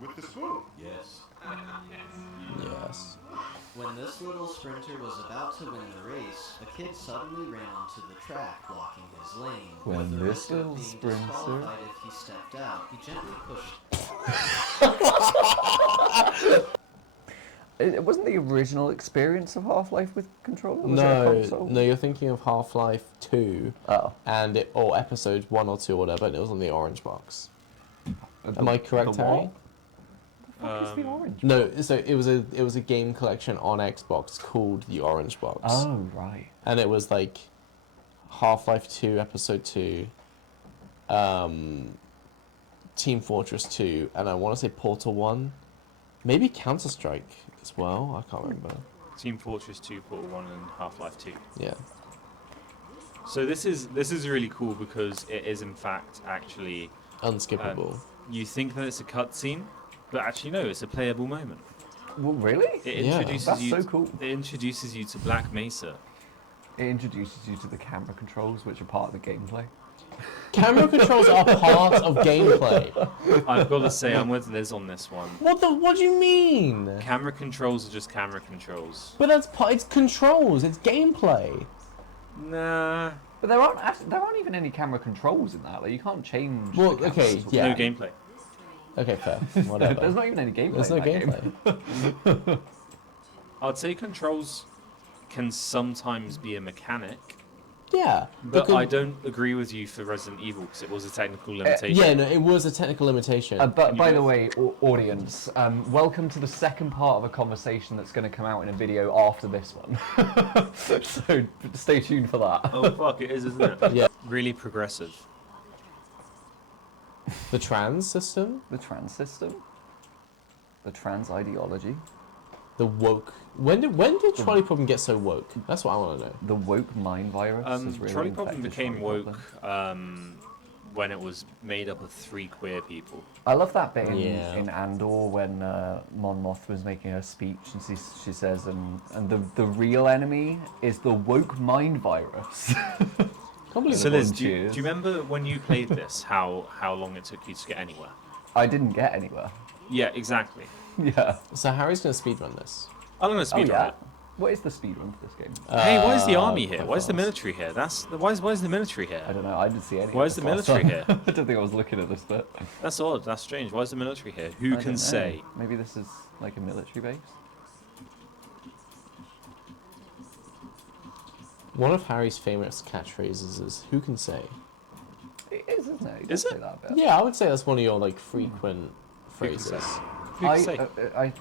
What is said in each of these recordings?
With the spoon? Yes. Yes. When this little sprinter was about to win the race, a kid suddenly ran onto the track, blocking his lane. When With the this risk of little being sprinter- disqualified if he stepped out, he gently pushed. It wasn't the original experience of Half-Life with controller? Was it a console? No, you're thinking of Half-Life 2. Oh. Or episode 1 or 2 or whatever, and it was on the orange box. Am I correct, Harry? What is the orange? No, so it was a game collection on Xbox called the Orange Box. Oh, right. And it was like Half-Life 2, Episode 2, Team Fortress 2, and I want to say Portal 1, maybe Counter-Strike as well. I can't remember. Team Fortress 2, Portal 1, and Half-Life 2. Yeah. So this is really cool because it is in fact actually Unskippable. you think that it's a cutscene, but actually no, it's a playable moment. Well, really? It Yeah. introduces That's you. so cool. It introduces you to Black Mesa. It introduces you to the camera controls, which are part of the gameplay. Camera controls are part of gameplay. I've got to say, I'm with Liz on this one. What do you mean? Camera controls are just camera controls. But it's controls, it's gameplay. Nah. But there aren't even any camera controls in that. Like, you can't change. Well, the okay, cameras. yeah. No gameplay. Okay, fair. Whatever. There's not even any gameplay. There's no in that gameplay. Game. I'd say controls can sometimes be a mechanic, Yeah. but because- I don't agree with you for Resident Evil because it was a technical limitation. Yeah, no, it was a technical limitation. But by the way, audience, welcome to the second part of a conversation that's going to come out in a video after this one. So stay tuned for that. Oh fuck, it is, isn't it? Yeah. Really progressive. The trans system, The trans system, the trans ideology, the woke. When did Trolley Problem get so woke? That's what I want to know. the woke mind virus. has really Trolley Problem infected became Trolley woke Problem. when it was made up of 3 queer people. I love that bit Yeah. in Andor when Mon Moth was making her speech, and she says, and the real enemy is the woke mind virus. Can't believe So it. Liz, Everyone do you cheers. remember when you played this, how long it took you to get anywhere? I didn't get anywhere. Yeah, exactly. Yeah. So Harry's gonna speedrun this. I'm gonna speed yeah. it. What is the speedrun for this game? Hey, why is the army here? quite Why is the fast. military here? Why is the military I here? don't know. I didn't see any. Why is the military here? I don't think I was looking at this bit. That's odd. That's strange. Why is the military here? I Who don't can know. say? Maybe this is like a military base. One of Harry's famous catchphrases is "Who can say?" It is, isn't it? You Is can it? say that bit. Yeah, I would say that's one of your like frequent Who can phrases. say? Who can say?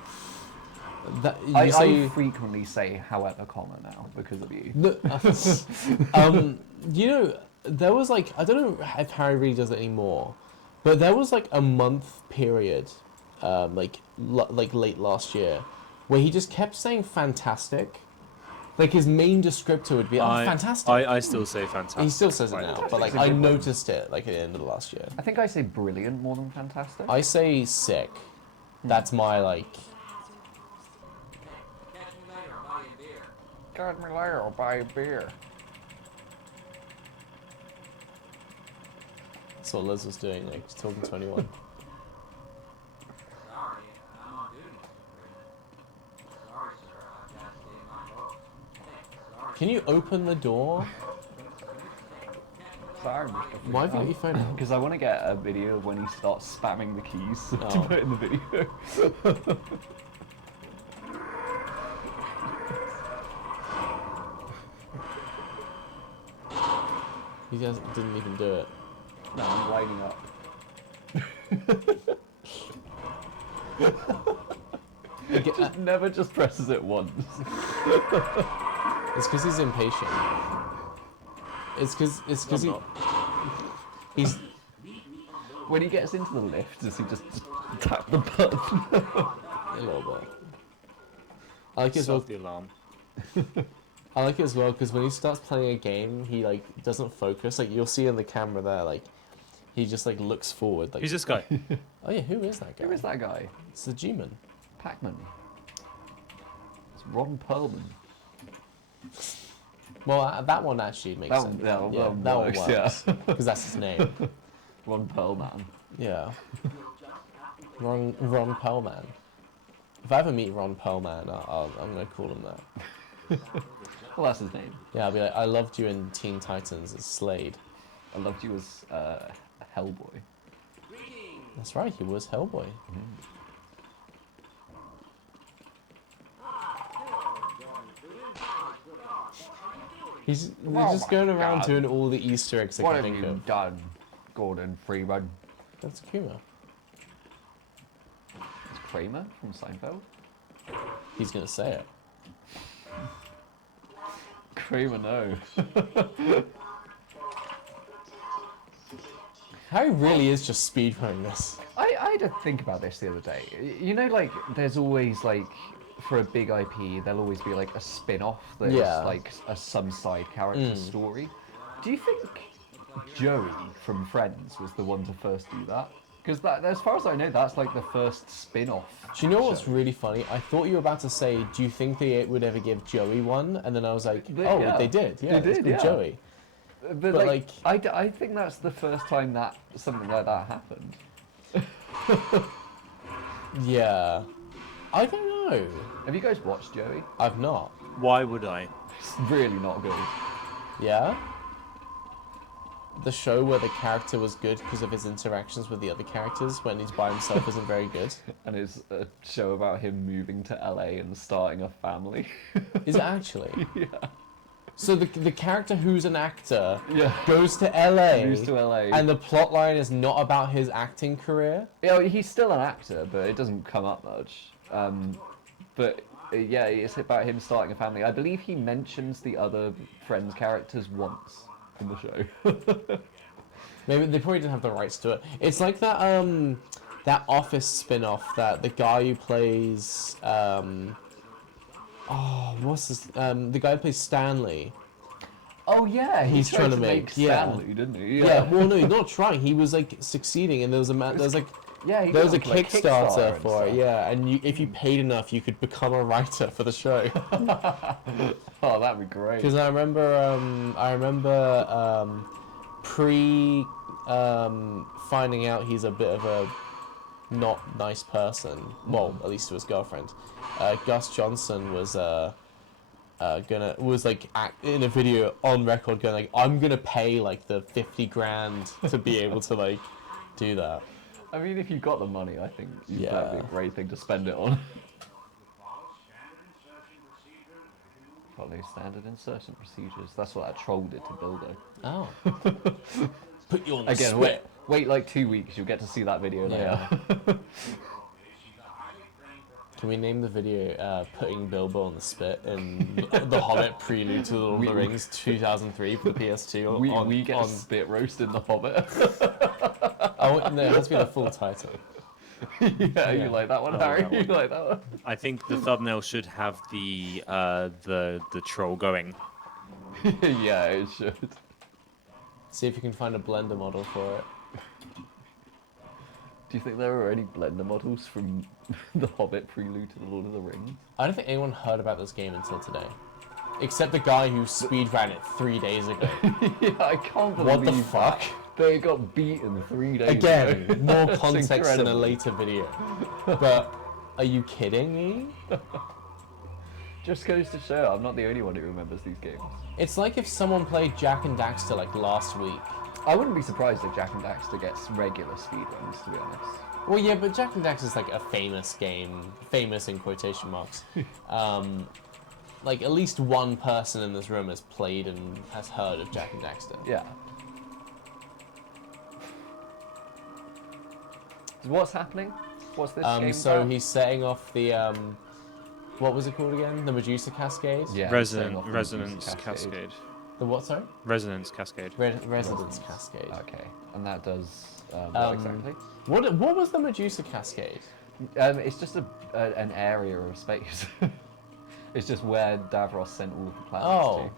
That you I say. frequently say "however" comma now because of you. No, you know, there was like I don't know if Harry really does it anymore, but there was like a month period, like late last year, where he just kept saying "fantastic." Like his main descriptor would be, "Oh, fantastic." I still say fantastic. He still says it Right. now, but like Fantastic's a I good one. noticed it like at the end of the last year. I think I say "brilliant" more than "fantastic." I say sick. That's my like. Catch me later, I'll buy a beer. That's what Liz was doing, like talking to anyone. Can you open the door? Sorry, Mr. Why have you got your phone out? Because I want to get a video of when he starts spamming the keys to Oh. put in the video. He didn't even do it. No, I'm lighting up. Just never just presses it once. It's because he's impatient. It's because he's When he gets into the lift, does he just tap the button? a little bit. I like it as well. Stop the alarm. I like it as well because when he starts playing a game, he like doesn't focus. Like you'll see in the camera there, like he just like looks forward. Like, Who's this guy? oh yeah, who is that guy? Who is that guy? It's the G-Man. Pac-Man. It's Ron Perlman. Well, that one actually makes That sense. one- yeah, that yeah, one that one works, works yeah. because that's his name. Ron Perlman. Yeah. Ron Perlman. If I ever meet Ron Perlman, I'm gonna call him that. Well, that's his name. Yeah, I'll be like, I loved you in Teen Titans as Slade. I loved you as Hellboy. That's right, he was Hellboy. He's just going around doing all the Easter eggs I What can have think you of. done, Gordon Freeman? That's Kuma. It's Kramer from Seinfeld. He's gonna say it. Kramer, no. Harry really is just speedrunning this. I had to think about this the other day. You know, like, there's always, like, for a big IP, there'll always be, like, a spin-off that is, like, some side character story. Do you think Joey from Friends was the one to first do that? Because as far as I know, that's, like, the first spin-off. Do you know what's really funny? I thought you were about to say, do you think they would ever give Joey one? And then I was like, they did. Yeah, they did, yeah. Joey. But like, I think that's the first time that something like that happened. Yeah. I don't know. Have you guys watched Joey? I've not. Why would I? It's really not good. Yeah? The show where the character was good because of his interactions with the other characters when he's by himself isn't very good. And it's a show about him moving to LA and starting a family. Is it actually? Yeah. So the character who's an actor Yeah. goes to LA, Moves to LA. and the plot line is not about his acting career? Yeah, he's still an actor, but it doesn't come up much. Yeah, it's about him starting a family. I believe he mentions the other Friends characters once in the show. Maybe they probably didn't have the rights to it. It's like that Office spin-off that the guy who plays the guy who plays Stanley. Oh yeah, He's tried trying to to make- Stanley, didn't he? Yeah. Well, no, he's not trying. He was like succeeding, and there was a Yeah, there was a like, Kickstarter and for it. stuff. Yeah, and if you paid enough, you could become a writer for the show. Oh, that'd be great. Because I remember finding out he's a bit of a not nice person. Well, at least to his girlfriend. Gus Johnson was in a video on record going like, I'm gonna pay like the 50 grand to be able to like do that. I mean, if you got the money, I think Yeah. that'd be a great thing to spend it on. Follow standard insertion procedures. That's what that troll did to Bilbo. Oh. Put you on the Again, spit. wait like 2 weeks, you'll get to see that video Yeah. later. Can we name the video Putting Bilbo on the Spit in The Hobbit Prelude to the Lord of the Rings 2003 for the PS2? we get a spit roast in The Hobbit. No, it has to be the full title. Yeah, you like that one, I Harry? like that You one. like that one? I think the thumbnail should have the troll going. Yeah, it should. See if you can find a Blender model for it. Do you think there are any Blender models from The Hobbit Prelude to the Lord of the Rings? I don't think anyone heard about this game until today. Except the guy who speedran it 3 days ago. Yeah, I can't believe What the that. fuck? They got beaten 3 days Again, ago. more That's context in a incredible. later video. But, are you kidding me? Just goes to show I'm not the only one who remembers these games. It's like if someone played Jack and Daxter like last week. I wouldn't be surprised if Jack and Daxter gets regular speedruns, to be honest. Well, yeah, but Jack and Daxter is like a famous game. Famous in quotation marks. Like, at least one person in this room has played and has heard of Jack and Daxter. Yeah. What's happening? What's this game So about? he's setting off the, what was it called again? The Medusa Cascade? Yeah, he's setting off the Resonance Medusa cascade. The what, sorry? Resonance cascade. Residence Cascade. Okay, and that does what exactly? What was the Medusa Cascade? It's just an area of space. It's just where Davros sent all the planets Oh. Oh.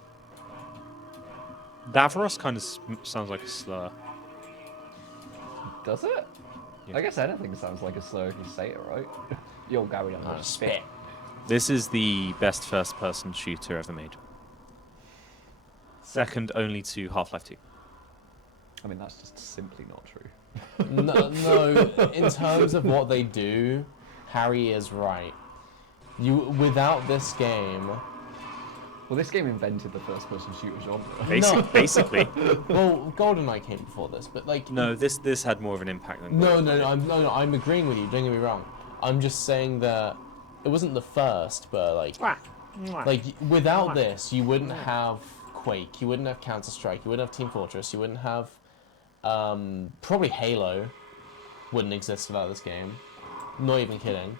Davros kind of sounds like a slur. to. Does it? Yeah. I guess anything sounds like a slur if you say it right. You're going on the Spit. This is the best first-person shooter ever made. Second only to Half-Life 2. I mean, that's just simply not true. No, in terms of what they do, Harry is right. Without this game... Well, this game invented the first-person shooter genre. Basically. Well, GoldenEye came before this, but like... No, this had more of an impact than No, GoldenEye. I'm agreeing with you, don't get me wrong. I'm just saying that it wasn't the first, but like without this, you wouldn't have Quake, you wouldn't have Counter-Strike, you wouldn't have Team Fortress, you wouldn't have probably Halo wouldn't exist without this game. Not even kidding.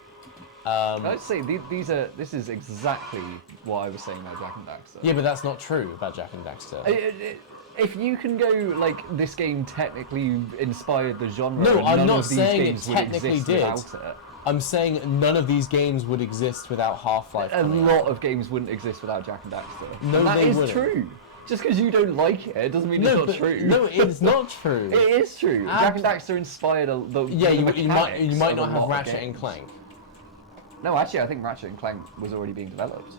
I'd say this is exactly what I was saying about Jak and Daxter. Yeah, but that's not true about Jak and Daxter. If you can go like this game technically inspired the genre, No, and I'm none not of these saying it games would technically exist did. without it. I'm saying none of these games would exist without Half-Life. A lot of games wouldn't exist without Jak and Daxter. No, and that they is wouldn't. true. Just because you don't like it doesn't mean it's not true. No, it's not true. It is true. Jak and Daxter inspired the Yeah, you might mechanics not of a have lot of Ratchet games. and Clank. No, actually, I think Ratchet and Clank was already being developed.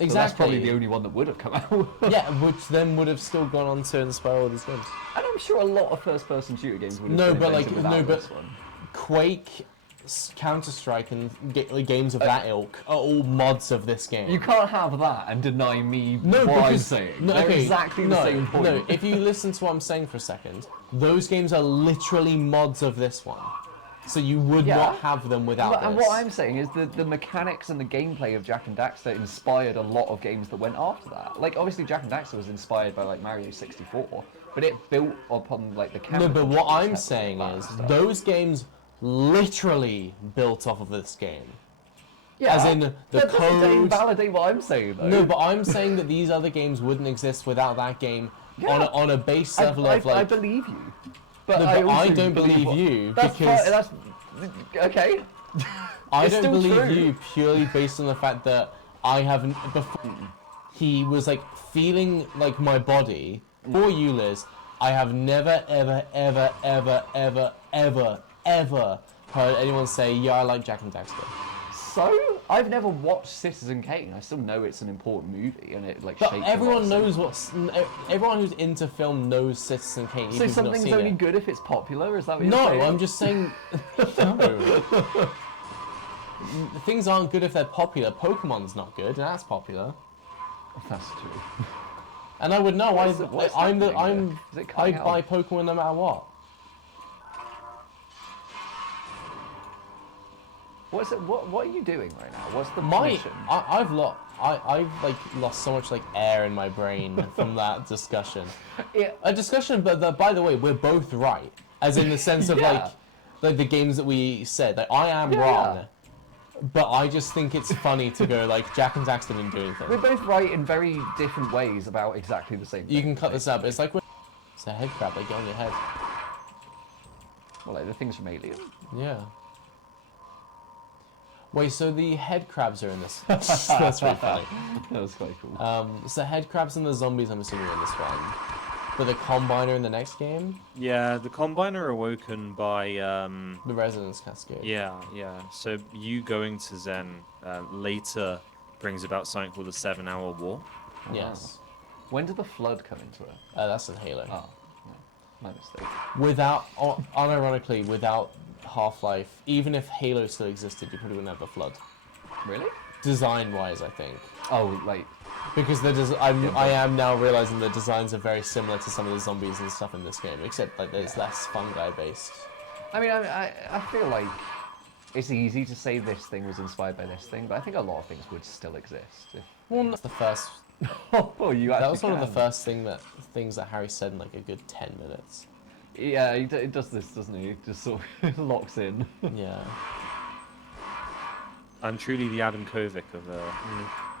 Exactly. So that's probably the only one that would have come out. Yeah, which then would have still gone on to inspire all these games. And I'm sure a lot of first-person shooter games would have No, been but like invented without this one. Quake, Counter-Strike, and games of that ilk are all mods of this game. You can't have that and deny me No, what I'm because saying. no, They're okay, exactly the same point. No, if you listen to what I'm saying for a second, those games are literally mods of this one. So you would not have them without this. And what I'm saying is that the mechanics and the gameplay of Jak and Daxter inspired a lot of games that went after that. Like, obviously, Jak and Daxter was inspired by, like, Mario 64, but it built upon, like, the camera. No, but what I'm saying is, stuff. those games literally built off of this game. Yeah, as in the that doesn't code- invalidate what I'm saying, though. No, but I'm saying that these other games wouldn't exist without that game on a base level of, like... I believe you. But, No, but I don't believe you because... That's okay. I It's don't still believe true. you purely based on the fact that I haven't before he was like feeling like my body. For you, Liz, I have never ever heard anyone say, yeah, I like Jak and Daxter. So, I've never watched Citizen Kane. I still know it's an important movie, and it like But shapes everyone a lot knows everyone who's into film knows Citizen Kane. So even if you've not something's seen only it. good if it's popular? Is that what you're No, saying? I'm just saying. No. Things aren't good if they're popular. Pokemon's not good, and that's popular. That's true. And I would know. What's happening there? Is it I cutting out? buy Pokemon no matter what. What are you doing right now? What's the My, mission? I've lost so much like air in my brain from that discussion. Yeah. A discussion, but by the way, we're both right, as in the sense of Yeah. like the games that we said. Like I am Yeah. wrong, but I just think it's funny to go like Jak and Daxter didn't do anything. We're both right in very different ways about exactly the same thing. You can cut this up. It's like it's a head crab. They get on your head. Well, like the things from Alien. Yeah. Wait, so the head crabs are in this? That's really funny. That was quite cool. So head crabs and the zombies, I'm assuming, are in this one. But the Combiner in the next game? Yeah, the Combiner awoken by The Resonance Cascade. yeah. So you going to Zen later brings about something called the 7-hour war. Yes. When did the flood come into it? That's in Halo. Oh, no. My mistake. Without, unironically, without Half-Life, even if Halo still existed, you probably wouldn't have a flood. Really? Design-wise, I think. Oh, like Because I am now realizing the designs are very similar to some of the zombies and stuff in this game, except like there's less fungi-based. I mean, I feel like it's easy to say this thing was inspired by this thing, but I think a lot of things would still exist. Well, that's the first. Oh, you actually That was one of the can. first things that Harry said in like a good 10 minutes. Yeah, it does this, doesn't he? It just sort of locks in. Yeah. I'm truly the Adam Kovic of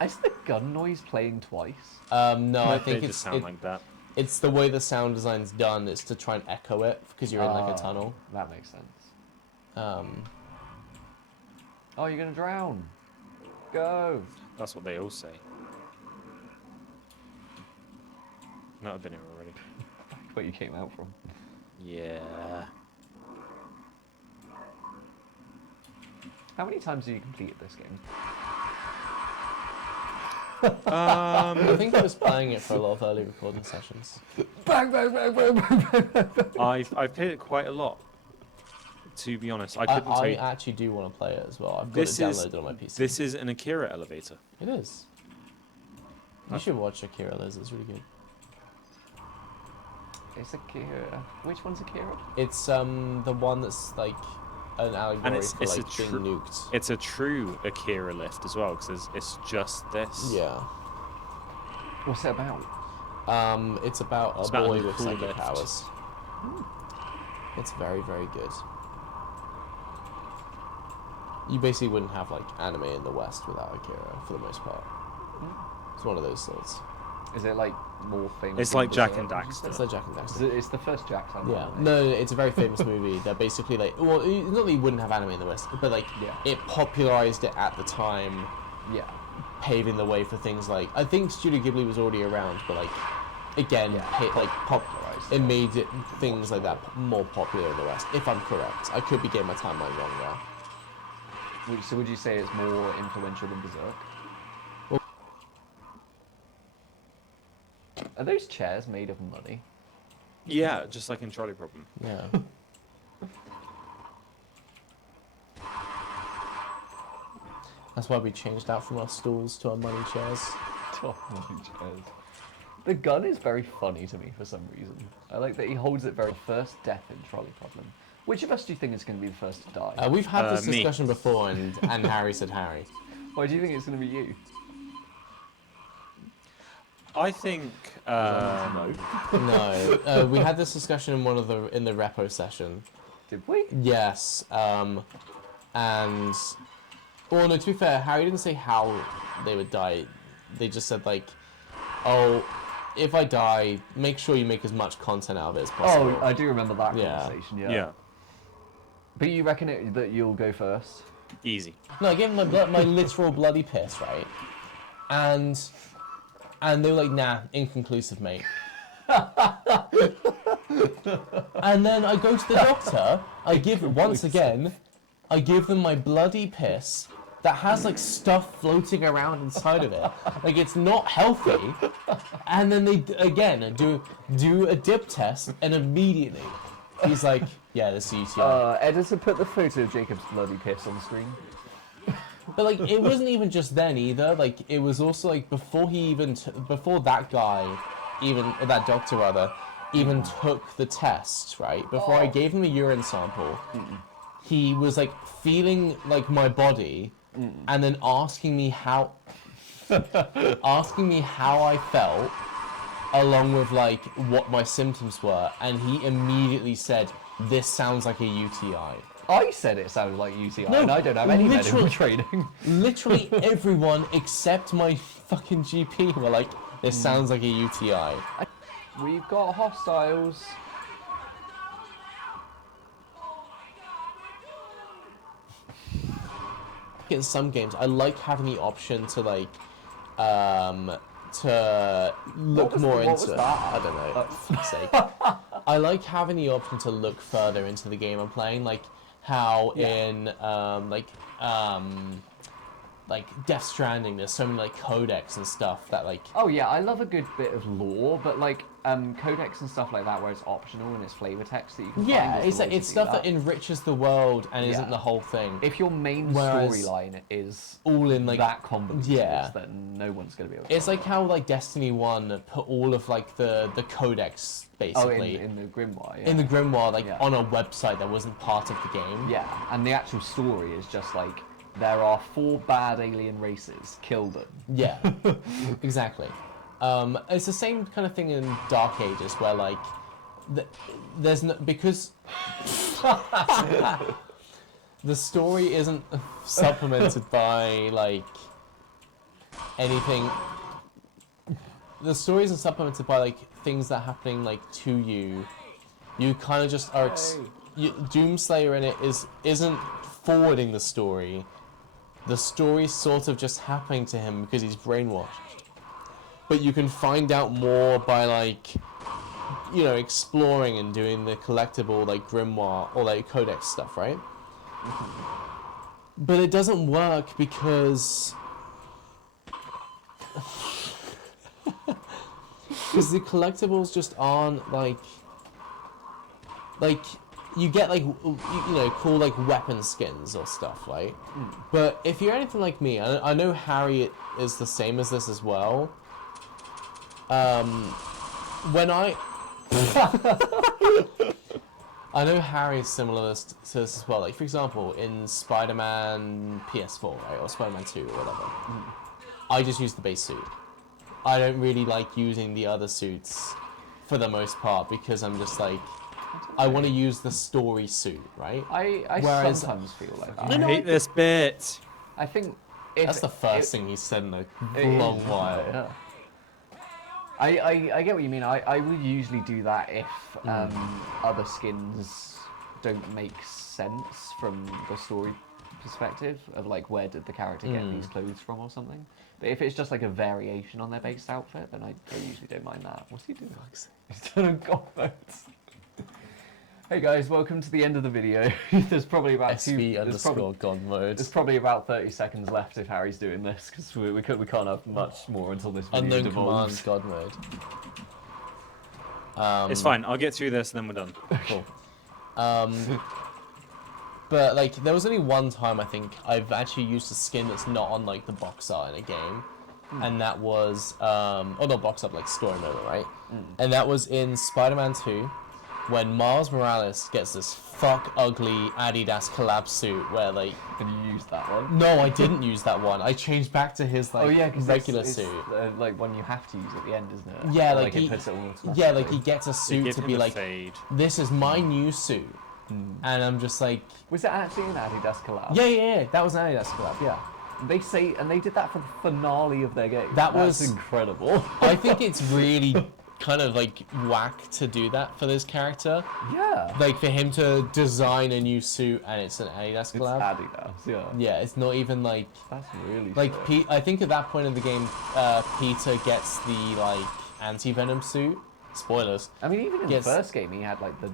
Is the gun noise playing twice? No, I they think just it's sound like that. it's the way the sound design's done. It's to try and echo it because you're in like a tunnel. That makes sense. Um, Oh, you're gonna drown. Go. That's what they all say. No, I've been here already. Where you came out from. Yeah. How many times have you completed this game? I think I was playing it for a lot of early recording sessions. Bang, bang, bang, bang, bang, bang, bang. I've played it quite a lot. to be honest, I couldn't tell I you. actually do want to play it as well. I've got This it is downloaded on my PC. this is an Akira elevator. It is. You should watch Akira, Liz. It's really good. It's Akira. Which one's Akira? It's the one that's like an allegory it's- for it's a like being nuked. It's a true Akira lift as well, because it's just this. Yeah. What's it about? It's about It's a about boy a with cool psychic lift. powers. It's very, very good. You basically wouldn't have like anime in the West without Akira for the most part. It's one of those sorts. Is it like more famous? It's than like Jack Berserk? and Daxter. It's like Jack and Daxter. It's the first Jack time. Yeah, no, it's a very famous movie. They're basically like, well, not that you wouldn't have anime in the West, but like, Yeah. it popularized it at the time, Yeah. paving the way for things like, I think Studio Ghibli was already around, but like, again, Popularized. it made it things like that more popular in the West, if I'm correct. I could be getting my timeline wrong there. So would you say it's more influential than Berserk? Well- Are those chairs made of money? Yeah, just like in Trolley Problem. Yeah. That's why we changed out from our stools to our money chairs. Oh, money chairs. The gun is very funny to me for some reason. I like that he holds it very first death in Trolley Problem. Which of us do you think is going to be the first to die? We've had this Me. discussion before, and Harry said Harry. Why do you think it's going to be you? I think. No. No, we had this discussion in the repo session. Did we? Yes, and well, no. To be fair, Harry didn't say how they would die. They just said like, "Oh, if I die, make sure you make as much content out of it as possible." Oh, I do remember that Yeah. conversation, yeah. Yeah, But you reckon that you'll go first? easy. No, I gave them my literal bloody piss, right? And they were like, "Nah, inconclusive, mate." And then I go to the doctor. I give them my bloody piss that has like stuff floating around inside of it, like it's not healthy. And then they again do a dip test, and immediately he's like, "Yeah, this is UTI." Editor, put the photo of Jacob's bloody piss on the screen. But like, it wasn't even just then either. Like, it was also like before he even before that guy, or that doctor rather, even took the test. Right before I gave him a urine sample, he was like feeling like my body, and then asking me how I felt, along with like what my symptoms were, and he immediately said, "This sounds like a UTI." I said it sounded like UTI, No, and I don't have any medical literally- training. Literally everyone except my fucking GP were like, "This sounds like a UTI." We've got hostiles. In some games, I like having the option to like, to look more what was into. that? I don't know. For fuck's sake. I like having the option to look further into the game I'm playing, like how in like Death Stranding, there's so many like codecs and stuff that like. Oh yeah, I love a good bit of lore, but like codecs and stuff like that where it's optional and it's flavor text that you can Yeah, find. it's like it's stuff that enriches the world and isn't Yeah. the whole thing. If your main Whereas storyline is all in like that convoluted, yeah. then no one's going to be able to. It's like how like Destiny 1 put all of like the codex basically in the Grimoire. Yeah. in the Grimoire like Yeah. on a website that wasn't part of the game. Yeah, and the actual story is just like there are 4 bad alien races, kill them. Yeah, exactly. It's the same kind of thing in Dark Ages where like there's no because the story isn't supplemented by like anything. The story isn't supplemented by like things that are happening like to you. You kind of just are. Doomslayer in it isn't forwarding the story. The story's sort of just happening to him because he's brainwashed. But you can find out more by like, you know, exploring and doing the collectible like grimoire or like codex stuff, right? But it doesn't work because the collectibles just aren't like you get like cool like weapon skins or stuff, right? But if you're anything like me, I know Harry is the same as this as well. When I I know Harry is similar to this as well. Like, for example, in Spider-Man PS4, right, or Spider-Man 2 or whatever, I just use the base suit. I don't really like using the other suits for the most part because I'm just like, I want to use the story suit, right? I sometimes feel like that. I hate this bit. I think if That's the first thing he said in a long while. Yeah. I get what you mean. I would usually do that if other skins don't make sense from the story perspective of like where did the character get these clothes from or something. But if it's just like a variation on their base outfit, then I usually don't mind that. What's he doing? He's doing golf modes. Hey guys, welcome to the end of the video. There's probably about SV_God mode. There's probably about 30 seconds left if Harry's doing this, because we can't have much more until this video Unknown devolves. command God mode. It's fine. I'll get through this and then we're done. Cool. But like, there was only one time I think I've actually used a skin that's not on like the box art in a game, and that was not box art, like story mode, right? And that was in Spider-Man 2. When Miles Morales gets this fuck ugly Adidas collab suit where like... Did you use that one? No, I didn't use that one. I changed back to his like regular suit. Like one you have to use at the end, isn't it? Yeah, Or, like he, it puts it all automatically. yeah, like he gets a suit to be like, fade. this is my new suit, and I'm just like, Was it actually an Adidas collab? yeah, that was an Adidas collab, yeah. They say, and they did that for the finale of their game. That That's was incredible. I think it's really kind of like whack to do that for this character. Yeah. Like for him to design a new suit and it's an Adidas It's collab. Adidas, yeah. Yeah, it's not even like That's really like sick. I think at that point in the game, Peter gets the like anti-venom suit. Spoilers. I mean, even in Yes. the first game, he had like the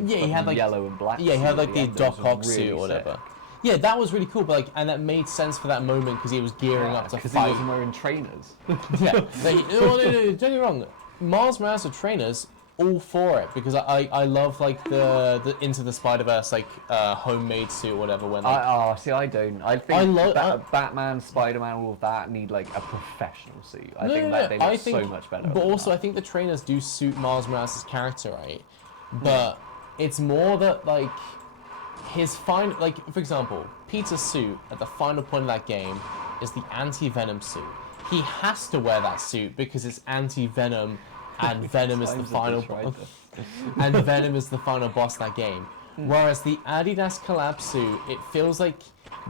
Yeah, he had like yellow and black. Yeah, he suit had at like the end that Doc was Ock really suit or whatever. sick. Yeah, that was really cool, but like, and that made sense for that moment because he was gearing up to because fight. he wasn't wearing trainers. Yeah, no, don't get me wrong. Miles Morales with trainers, all for it because I love like the Into the Spider-Verse like homemade suit or whatever when like, See, I don't. I think I Batman, Spider-Man, all of that need like a professional suit. I think no, that they I look think, so much better. But than also, that. I think the trainers do suit Miles Morales' character, right? But it's more that like his final, like for example, Peter's suit at the final point of that game is the anti-venom suit. He has to wear that suit because it's anti-venom, and Venom is the final. And Venom is the final boss of that game. Whereas the Adidas collab suit, it feels like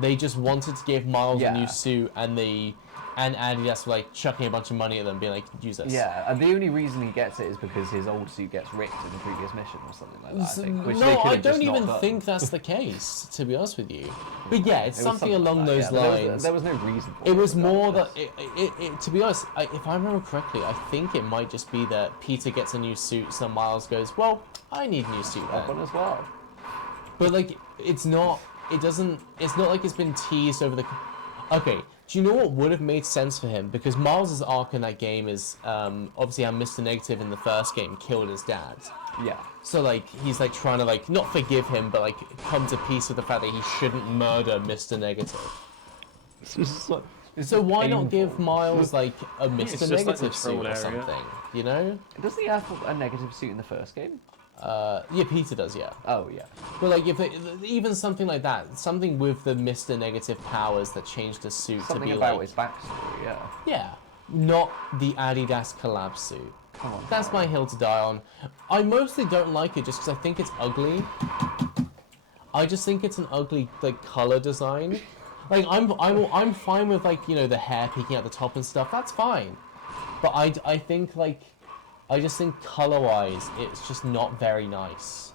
they just wanted to give Miles a new suit, and Adidas were like chucking a bunch of money at them, being like, use this. Yeah, and the only reason he gets it is because his old suit gets ripped in the previous mission or something like that. I think, which they No, could I have just don't not even done. think that's the case, to be honest with you. But yeah, it's It was something along like those that, yeah. lines. There was no reason for it. It was more regardless. that, to be honest, if I remember correctly, I think it might just be that Peter gets a new suit, so Miles goes, well, I need a new suit That then. one as well. But like, it's not like it's been teased over the... Okay, do you know what would have made sense for him? Because Miles' arc in that game is, obviously how Mr. Negative in the first game killed his dad. Yeah. So like, he's like trying to like, not forgive him, but like come to peace with the fact that he shouldn't murder Mr. Negative. So why not give Miles like a Mr. just like the Negative suit troll or area. something? You know? Doesn't he have a negative suit in the first game? Yeah, Peter does, yeah. Oh, yeah. But like, if even something like that, something with the Mr. Negative powers that changed the suit Something to be about like, his backstory, yeah. yeah, not the Adidas collab suit. Come on. That's my hill to die on. I mostly don't like it just because I think it's ugly. I just think it's an ugly like color design. Like I'm fine with like, you know, the hair peeking at the top and stuff. That's fine. But I think like, I just think color-wise, it's just not very nice.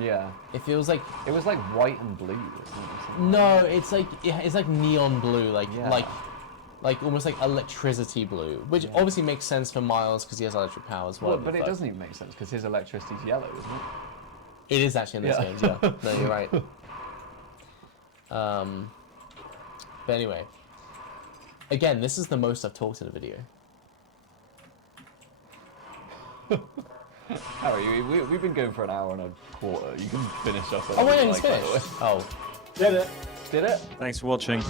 Yeah. It feels like... It was like white and blue, isn't it? Something No, like it's like neon blue, like Yeah. like almost like electricity blue, which obviously makes sense for Miles because he has electric powers. Well, whatever but the it fuck. doesn't even make sense because his electricity's yellow, isn't it? It is actually in this Yeah. game, yeah. No, you're right. But anyway, again, this is the most I've talked in a video. Harry, we've been going for an hour and a quarter. You can finish up. Oh wait, it's finished. Oh. Did it. Did it? Thanks for watching.